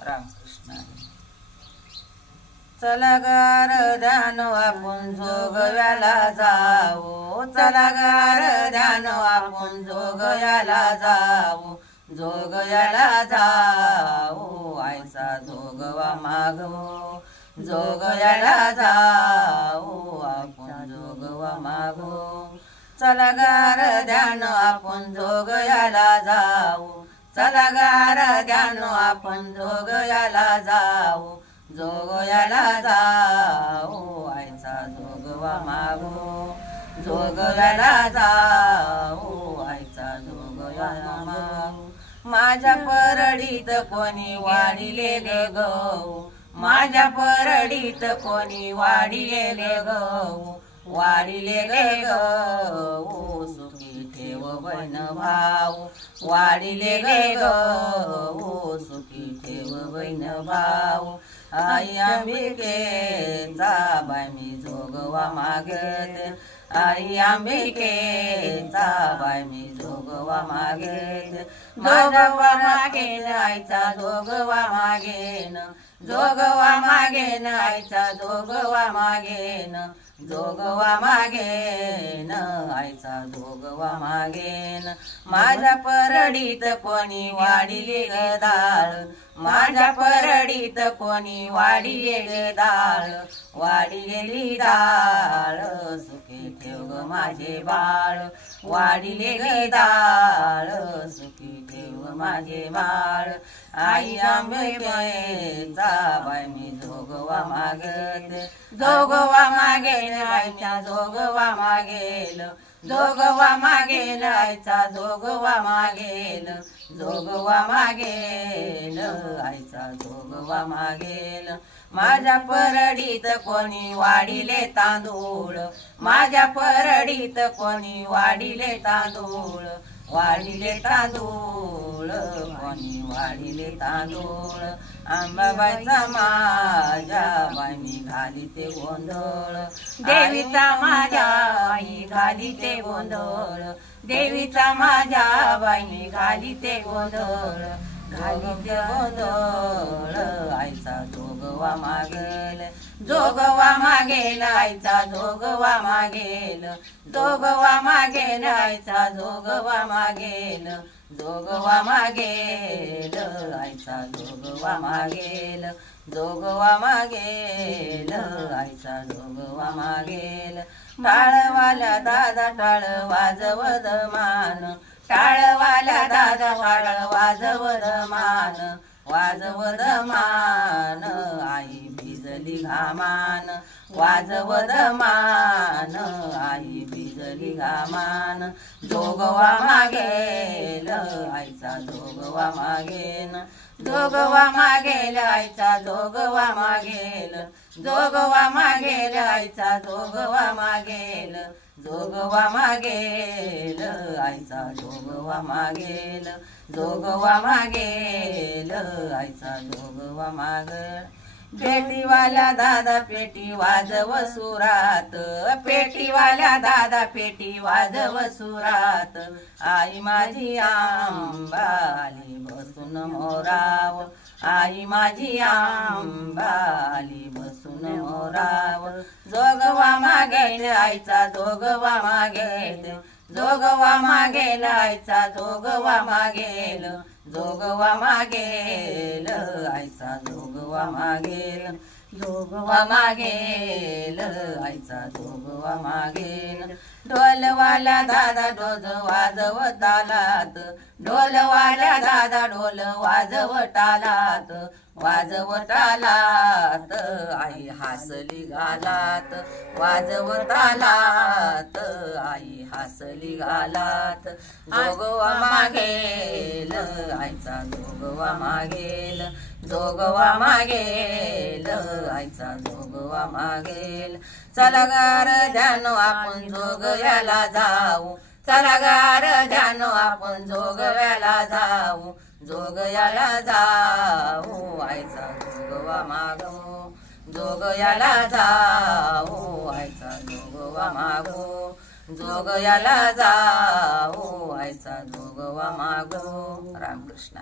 रामकृष्ण हरी. चला गार ध्यान आपण जोगव्याला जाऊ, चला गार ध्यान आपण जोगव्याला जाऊ, जोगव्याला जाऊ आईचा जोगवा मागू, जोगव्याला जाऊ आपण जोगवा मागू. चला गार ध्यान आपण जोगव्याला जाऊ, चला गार ध्यान आपण जोगव्याला जाऊ, जोगव्याला जाऊ आईचा जोगवा मागू, जोगव्याला जाऊ आईचा जोगव्याला मागू. माझ्या परडीत कोणी वाढिले गे गहू, माझ्या परडीत कोणी वाढिले गे गहू, वाढिले गे गहू सुखी ठेव बहीण भाऊ, वाढिले गे गहू सुखी ठेव बहीण भाऊ. आई अंबिकेचा बाय मी जोगवा मागेते, आई अंबिकेचा बाय मी जोगवा मागेते. जोगवा मागेन आईचा जोगवा मागेन, जोगवा मागेन आईचा जोगवा मागेन, जोगवा मागेन आईचा जोगवा मागेन. माझ्या परडीत कोणी वाढिले ग दाळ, माझ्या परडीत कोणी वाढिले ग दाळ, वाढिलेली दाळ सुखी ठेव ग माझे बाळ, वाढिले ग दाळ सुखी ठेव माझे बाळ. आई अंबिकेचा बाय मी जोगवा मागते, जोगवा मागेल आईचा जोगवा मागेल, जोगवा मागेल आईचा जोगवा मागेल, जोगवा मागेल आईचा जोगवा मागेल. माझ्या परडीत कोणी वाढिले तांदूळ, माझ्या परडीत कोणी वाढिले तांदूळ, वाढिले तांदूळ कोणी वाढिले तांदूळ. अंबाबाईचा माझ्या बाई मी घालीते गोंधळ, देवीचा माझ्या बाई घालीते गोंधळ, देवीचा माझ्या बाई मी घालीते गोंधळ, घालीते गोंधळ आईचा जोगवा मागेल, जोगवा मागेल आईचा जोगवा मागेल, जोगवा मागेल आईचा जोगवा मागेल, जोगवा मागेल आईचा जोगवा मागेल, जोगवा मागेल आईचा जोगवा मागेल. टाळवाल्या दादा टाळ वाजवद मान, टाळवाल्या दादा टाळ वाजवद मान, वाजवद मान आई भिजली घामान, वाजवद मान आई भिजली घामान. जोगवा मागेल आईचा जोगवा मागेन, जोगवा मागेल आईचा जोगवा मागेल, जोगवा मागेल आईचा जोगवा मागेल, जोगवा मागेल आईचा जोगवा मागेल, जोगवा मागेल आईचा जोगवा मागेल. पेटीवाल्या दादा पेटी वाजव सुरात, पेटीवाल्या दादा पेटी वाजव सुरात. आई माझी आंबाली बसून मोराव, आई माझी आंबाली बसून मोराव. जोगवा मागेल आईचा जोगवा मागेल, जोगवा मागेल आईचा जोगवा मागेल, जोगवा मागेल आईचा जोगवा मागेल, जोगवा मागेल आईचा जोगवा मागेल. ढोलवाल्या दादा ढोल वाजवतालात, ढोलवाल्या दादा ढोल वाजवतालात, वाजवतालात आई हसली गालात, वाजवतालात आई हसली गालात. जोगवा मागेल आईचा जोगवा मागेल, जोगवा मागेल आईचा जोगवा मागेल. चला गार ध्यान आपण जोगव्याला जाऊ, चला गार ध्यान आपण जोगव्याला जाऊ, जोगव्याला जाऊ आईचा जोगवा मागू, जोगव्याला जाऊ आईचा जोगवा मागू, जोगव्याला जाऊ आईचा जोगवा मागू. रामकृष्ण.